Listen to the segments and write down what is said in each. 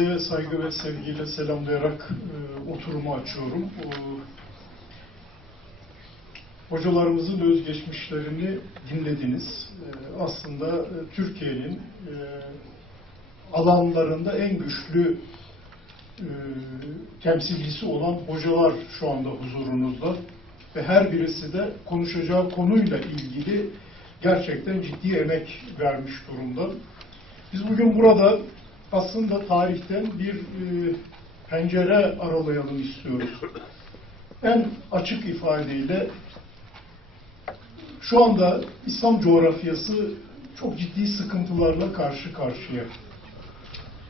Saygı ve sevgiyle selamlayarak e, oturumu açıyorum. E, hocalarımızın özgeçmişlerini dinlediniz. E, aslında e, Türkiye'nin e, alanlarında en güçlü e, temsilcisi olan hocalar şu anda huzurunuzda ve her birisi de konuşacağı konuyla ilgili gerçekten ciddi emek vermiş durumda. Biz bugün burada aslında tarihten bir e, pencere aralayalım istiyoruz. En açık ifadeyle şu anda İslam coğrafyası çok ciddi sıkıntılarla karşı karşıya.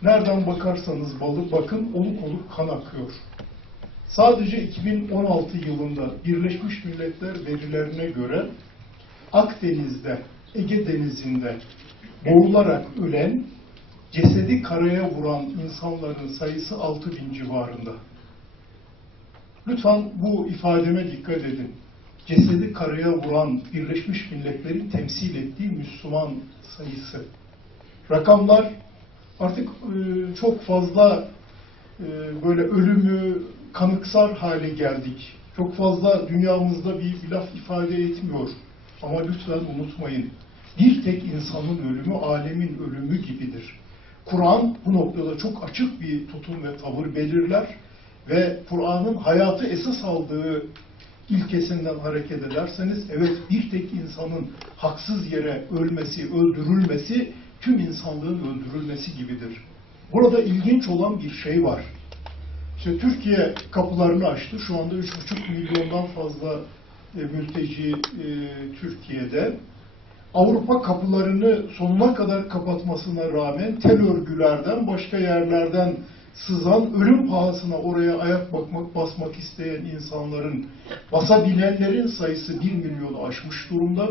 Nereden bakarsanız balık bakın oluk oluk kan akıyor. Sadece 2016 yılında Birleşmiş Milletler verilerine göre Akdeniz'de, Ege Denizi'nde boğularak ölen, cesedi karaya vuran insanların sayısı 6 bin civarında. Lütfen bu ifademe dikkat edin. Cesedi karaya vuran Birleşmiş Milletler'in temsil ettiği Müslüman sayısı. Rakamlar artık e, çok fazla e, böyle ölümü kanıksar hale geldik. Çok fazla dünyamızda bir, bir laf ifade etmiyor. Ama lütfen unutmayın. Bir tek insanın ölümü alemin ölümü gibidir. Kur'an bu noktada çok açık bir tutum ve tavır belirler ve Kur'an'ın hayatı esas aldığı ilkesinden hareket ederseniz evet bir tek insanın haksız yere ölmesi, öldürülmesi tüm insanlığın öldürülmesi gibidir. Burada ilginç olan bir şey var. İşte Türkiye kapılarını açtı. Şu anda 3,5 milyondan fazla e, mülteci e, Türkiye'de. Avrupa kapılarını sonuna kadar kapatmasına rağmen tel örgülerden, başka yerlerden sızan, ölüm pahasına oraya ayak bakmak, basmak isteyen insanların, basabilenlerin sayısı 1 milyonu aşmış durumda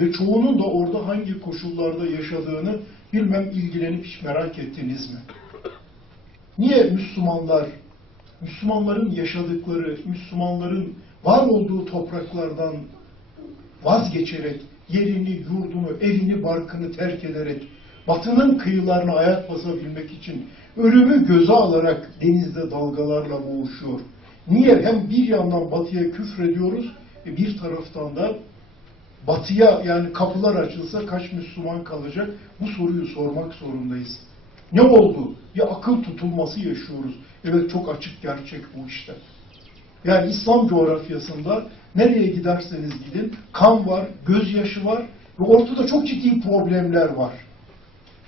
ve çoğunun da orada hangi koşullarda yaşadığını bilmem ilgilenip hiç merak ettiniz mi? Niye Müslümanlar, Müslümanların yaşadıkları, Müslümanların var olduğu topraklardan vazgeçerek, yerini, yurdunu, evini, barkını terk ederek, batının kıyılarına ayak basabilmek için ölümü göze alarak denizde dalgalarla boğuşuyor. Niye? Hem bir yandan batıya küfrediyoruz, e bir taraftan da batıya yani kapılar açılsa kaç Müslüman kalacak? Bu soruyu sormak zorundayız. Ne oldu? Bir akıl tutulması yaşıyoruz. Evet çok açık gerçek bu işte. Yani İslam coğrafyasında nereye giderseniz gidin kan var, gözyaşı var ve ortada çok ciddi problemler var.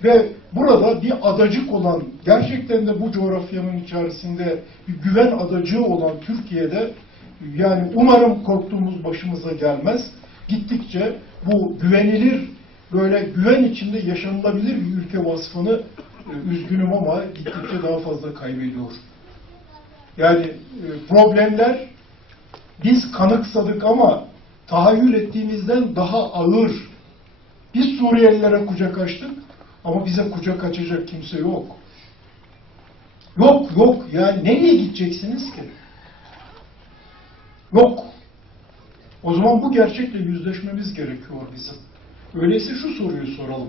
Ve burada bir adacık olan, gerçekten de bu coğrafyanın içerisinde bir güven adacığı olan Türkiye'de yani umarım korktuğumuz başımıza gelmez. Gittikçe bu güvenilir, böyle güven içinde yaşanılabilir bir ülke vasfını e, üzgünüm ama gittikçe daha fazla kaybediyor. Yani e, problemler biz kanıksadık ama tahayyül ettiğimizden daha ağır. Biz Suriyelilere kucak açtık ama bize kucak açacak kimse yok. Yok yok yani nereye gideceksiniz ki? Yok. O zaman bu gerçekle yüzleşmemiz gerekiyor bizim. Öyleyse şu soruyu soralım.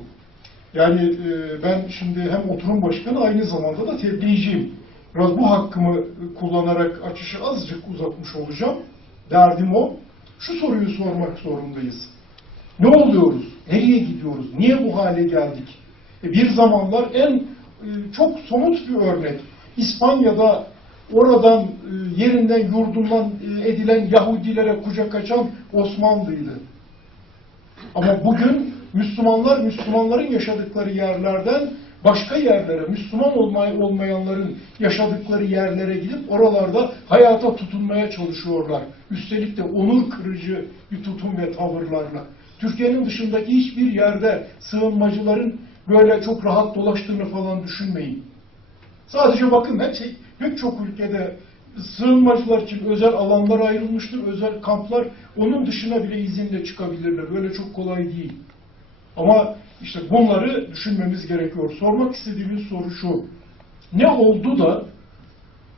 Yani e, ben şimdi hem oturum başkanı aynı zamanda da tebliğciyim. Biraz bu hakkımı kullanarak açışı azıcık uzatmış olacağım. Derdim o. Şu soruyu sormak zorundayız. Ne oluyoruz? Nereye gidiyoruz? Niye bu hale geldik? E, bir zamanlar en e, çok somut bir örnek. İspanya'da oradan e, yerinden yurdundan e, edilen Yahudilere kucak açan Osmanlı'ydı. Ama bugün Müslümanlar Müslümanların yaşadıkları yerlerden başka yerlere, Müslüman olmay olmayanların yaşadıkları yerlere gidip oralarda hayata tutunmaya çalışıyorlar. Üstelik de onur kırıcı bir tutum ve tavırlarla. Türkiye'nin dışındaki hiçbir yerde sığınmacıların böyle çok rahat dolaştığını falan düşünmeyin. Sadece bakın hep şey, pek çok ülkede sığınmacılar için özel alanlar ayrılmıştır, özel kamplar. Onun dışına bile izinle çıkabilirler. Böyle çok kolay değil. Ama işte bunları düşünmemiz gerekiyor. Sormak istediğimiz soru şu. Ne oldu da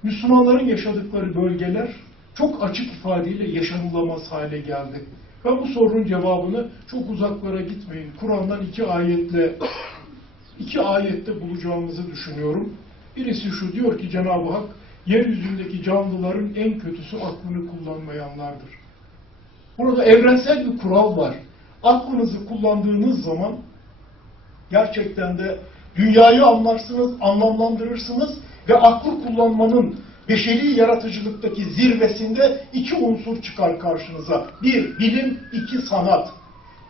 Müslümanların yaşadıkları bölgeler çok açık ifadeyle yaşanılamaz hale geldi? Ben bu sorunun cevabını çok uzaklara gitmeyin. Kur'an'dan iki ayetle iki ayette bulacağımızı düşünüyorum. Birisi şu diyor ki Cenab-ı Hak yeryüzündeki canlıların en kötüsü aklını kullanmayanlardır. Burada evrensel bir kural var. Aklınızı kullandığınız zaman gerçekten de dünyayı anlarsınız, anlamlandırırsınız ve aklı kullanmanın beşeri yaratıcılıktaki zirvesinde iki unsur çıkar karşınıza. Bir, bilim, iki, sanat.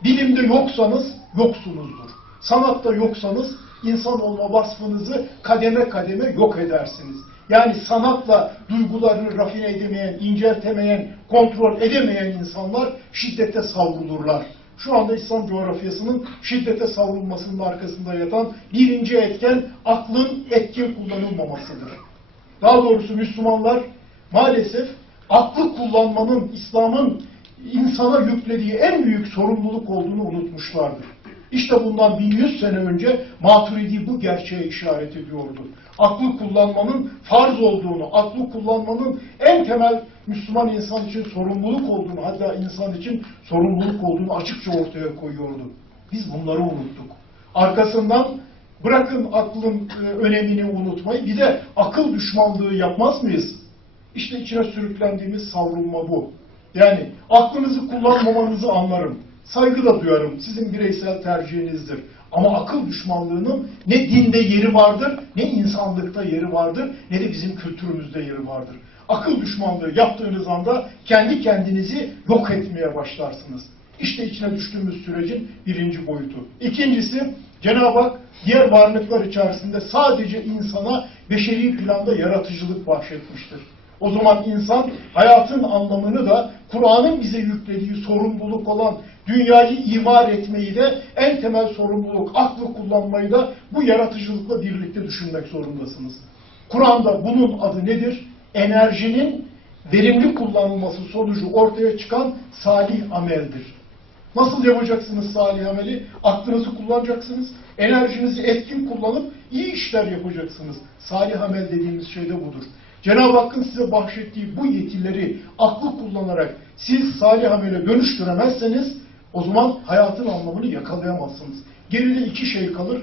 Bilimde yoksanız yoksunuzdur. Sanatta yoksanız insan olma vasfınızı kademe kademe yok edersiniz. Yani sanatla duygularını rafine edemeyen, inceltemeyen, kontrol edemeyen insanlar şiddete savrulurlar. Şu anda İslam coğrafyasının şiddete savrulmasının arkasında yatan birinci etken aklın etkin kullanılmamasıdır. Daha doğrusu Müslümanlar maalesef aklı kullanmanın İslam'ın insana yüklediği en büyük sorumluluk olduğunu unutmuşlardır. İşte bundan 1100 sene önce Maturidi bu gerçeğe işaret ediyordu. Aklı kullanmanın farz olduğunu, aklı kullanmanın en temel Müslüman insan için sorumluluk olduğunu, hatta insan için sorumluluk olduğunu açıkça ortaya koyuyordu. Biz bunları unuttuk. Arkasından bırakın aklın e, önemini unutmayı, bir de akıl düşmanlığı yapmaz mıyız? İşte içine sürüklendiğimiz savrulma bu. Yani aklınızı kullanmamanızı anlarım. Saygı da duyarım. Sizin bireysel tercihinizdir. Ama akıl düşmanlığının ne dinde yeri vardır, ne insanlıkta yeri vardır, ne de bizim kültürümüzde yeri vardır. Akıl düşmanlığı yaptığınız anda kendi kendinizi yok etmeye başlarsınız. İşte içine düştüğümüz sürecin birinci boyutu. İkincisi, Cenab-ı Hak diğer varlıklar içerisinde sadece insana beşeri planda yaratıcılık bahşetmiştir. O zaman insan hayatın anlamını da Kur'an'ın bize yüklediği sorumluluk olan dünyayı imar etmeyi de en temel sorumluluk, aklı kullanmayı da bu yaratıcılıkla birlikte düşünmek zorundasınız. Kur'an'da bunun adı nedir? Enerjinin verimli kullanılması sonucu ortaya çıkan salih ameldir. Nasıl yapacaksınız salih ameli? Aklınızı kullanacaksınız. Enerjinizi etkin kullanıp iyi işler yapacaksınız. Salih amel dediğimiz şey de budur. Cenab-ı Hakk'ın size bahşettiği bu yetileri aklı kullanarak siz salih amele dönüştüremezseniz o zaman hayatın anlamını yakalayamazsınız. Geride iki şey kalır.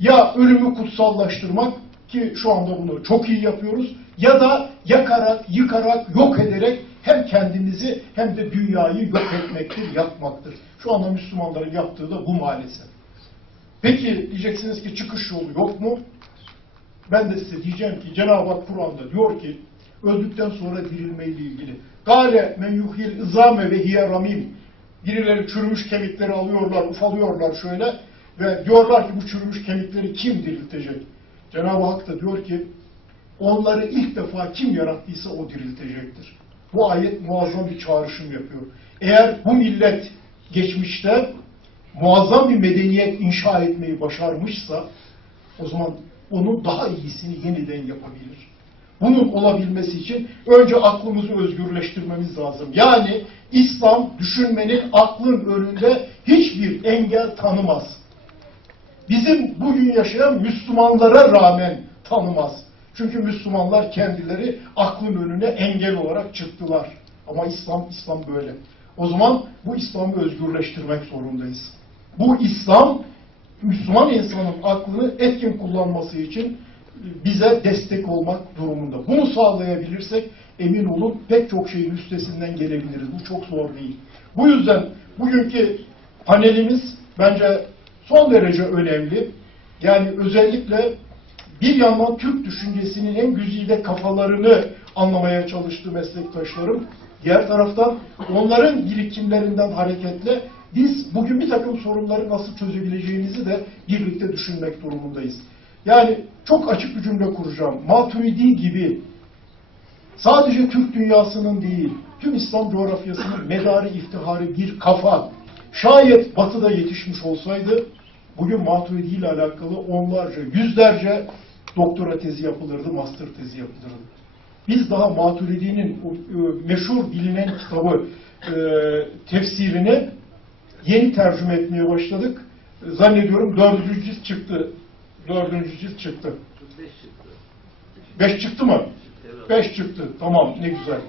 Ya ölümü kutsallaştırmak ki şu anda bunu çok iyi yapıyoruz ya da yakarak, yıkarak, yok ederek hem kendinizi hem de dünyayı yok etmektir, yakmaktır. Şu anda Müslümanların yaptığı da bu maalesef. Peki diyeceksiniz ki çıkış yolu yok mu? Ben de size diyeceğim ki Cenab-ı Hak Kur'an'da diyor ki öldükten sonra dirilmeyle ilgili. Gale men yuhil izame ve hiye ramim. Birileri çürümüş kemikleri alıyorlar, ufalıyorlar şöyle ve diyorlar ki bu çürümüş kemikleri kim diriltecek? Cenab-ı Hak da diyor ki onları ilk defa kim yarattıysa o diriltecektir. Bu ayet muazzam bir çağrışım yapıyor. Eğer bu millet geçmişte muazzam bir medeniyet inşa etmeyi başarmışsa o zaman onun daha iyisini yeniden yapabilir. Bunun olabilmesi için önce aklımızı özgürleştirmemiz lazım. Yani İslam düşünmenin aklın önünde hiçbir engel tanımaz. Bizim bugün yaşayan Müslümanlara rağmen tanımaz. Çünkü Müslümanlar kendileri aklın önüne engel olarak çıktılar. Ama İslam, İslam böyle. O zaman bu İslam'ı özgürleştirmek zorundayız. Bu İslam, Müslüman insanın aklını etkin kullanması için bize destek olmak durumunda. Bunu sağlayabilirsek emin olun pek çok şeyin üstesinden gelebiliriz. Bu çok zor değil. Bu yüzden bugünkü panelimiz bence son derece önemli. Yani özellikle bir yandan Türk düşüncesinin en güzide kafalarını anlamaya çalıştı meslektaşlarım. Diğer taraftan onların birikimlerinden hareketle biz bugün bir takım sorunları nasıl çözebileceğimizi de birlikte düşünmek durumundayız. Yani çok açık bir cümle kuracağım. Maturidi gibi sadece Türk dünyasının değil, tüm İslam coğrafyasının medarı iftiharı bir kafa şayet batıda yetişmiş olsaydı bugün Maturidi ile alakalı onlarca, yüzlerce doktora tezi yapılırdı, master tezi yapılırdı. Biz daha Maturidi'nin e, meşhur bilinen kitabı e, tefsirini yeni tercüme etmeye başladık. Zannediyorum dördüncü cilt çıktı. Dördüncü cilt çıktı. Beş çıktı. Beş çıktı mı? Evet. Beş çıktı. Tamam ne güzel.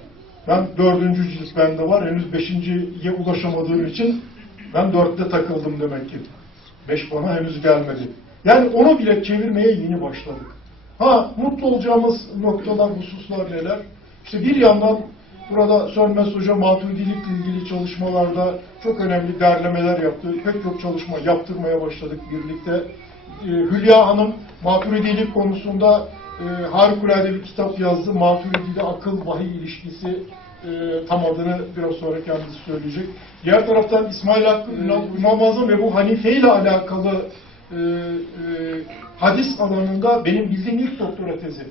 Ben dördüncü cilt bende var. Henüz beşinciye ulaşamadığım için ben dörtte takıldım demek ki. Beş bana henüz gelmedi. Yani onu bile çevirmeye yeni başladık. Ha mutlu olacağımız noktalar, hususlar neler? İşte bir yandan burada Sönmez Hoca maturidilikle ilgili çalışmalarda çok önemli derlemeler yaptı. Pek çok çalışma yaptırmaya başladık birlikte. Ee, Hülya Hanım maturidilik konusunda e, harikulade bir kitap yazdı. Maturidi'de akıl vahiy ilişkisi e, tam adını biraz sonra kendisi söyleyecek. Diğer taraftan İsmail Hakkı Ünal, İmam Azam ve bu Hanife ile alakalı e, e, hadis alanında benim bildiğim ilk doktora tezi.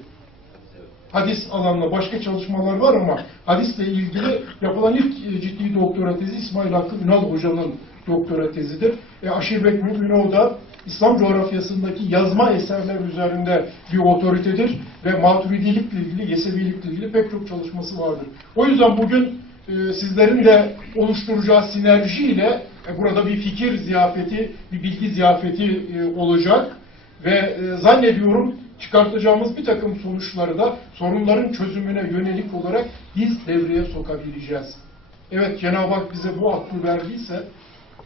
Hadis alanında başka çalışmalar var ama hadisle ilgili yapılan ilk e, ciddi doktora tezi İsmail Hakkı Ünal Hoca'nın doktora tezidir. E, Aşir Bekmut Ünal da İslam coğrafyasındaki yazma eserler üzerinde bir otoritedir ve maturidilikle ilgili, yesevilikle ilgili pek çok çalışması vardır. O yüzden bugün e, sizlerin de oluşturacağı sinerjiyle e, burada bir fikir ziyafeti, bir bilgi ziyafeti e, olacak ve e, zannediyorum çıkartacağımız bir takım sonuçları da sorunların çözümüne yönelik olarak biz devreye sokabileceğiz. Evet Cenab-ı Hak bize bu aklı verdiyse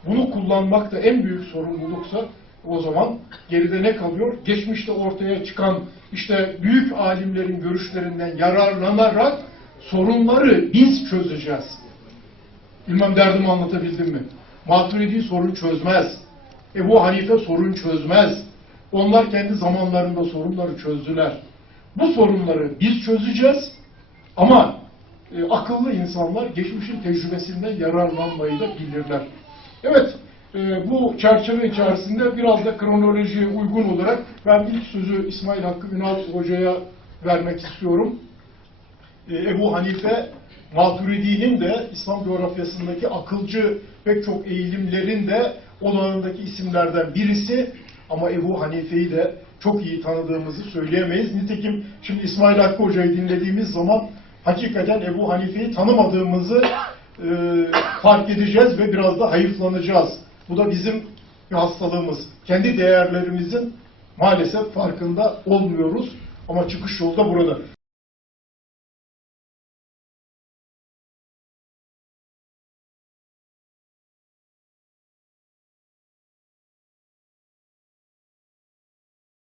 bunu kullanmak da en büyük sorumluluksa o zaman geride ne kalıyor? Geçmişte ortaya çıkan işte büyük alimlerin görüşlerinden yararlanarak sorunları biz çözeceğiz. Bilmem derdimi anlatabildim mi? Maturidi sorun çözmez. Ebu Hanife sorun çözmez. Onlar kendi zamanlarında sorunları çözdüler. Bu sorunları biz çözeceğiz ama e, akıllı insanlar geçmişin tecrübesinden yararlanmayı da bilirler. Evet, e, bu çerçeve içerisinde biraz da kronolojiye uygun olarak ben ilk sözü İsmail Hakkı Ünal Hoca'ya vermek istiyorum. E, Ebu Hanife Maturidi'nin de İslam coğrafyasındaki akılcı pek çok eğilimlerin de olağındaki isimlerden birisi ama Ebu Hanife'yi de çok iyi tanıdığımızı söyleyemeyiz. Nitekim şimdi İsmail Hakkı Hoca'yı dinlediğimiz zaman hakikaten Ebu Hanife'yi tanımadığımızı e, fark edeceğiz ve biraz da hayıflanacağız. Bu da bizim bir hastalığımız. Kendi değerlerimizin maalesef farkında olmuyoruz ama çıkış yolu da burada.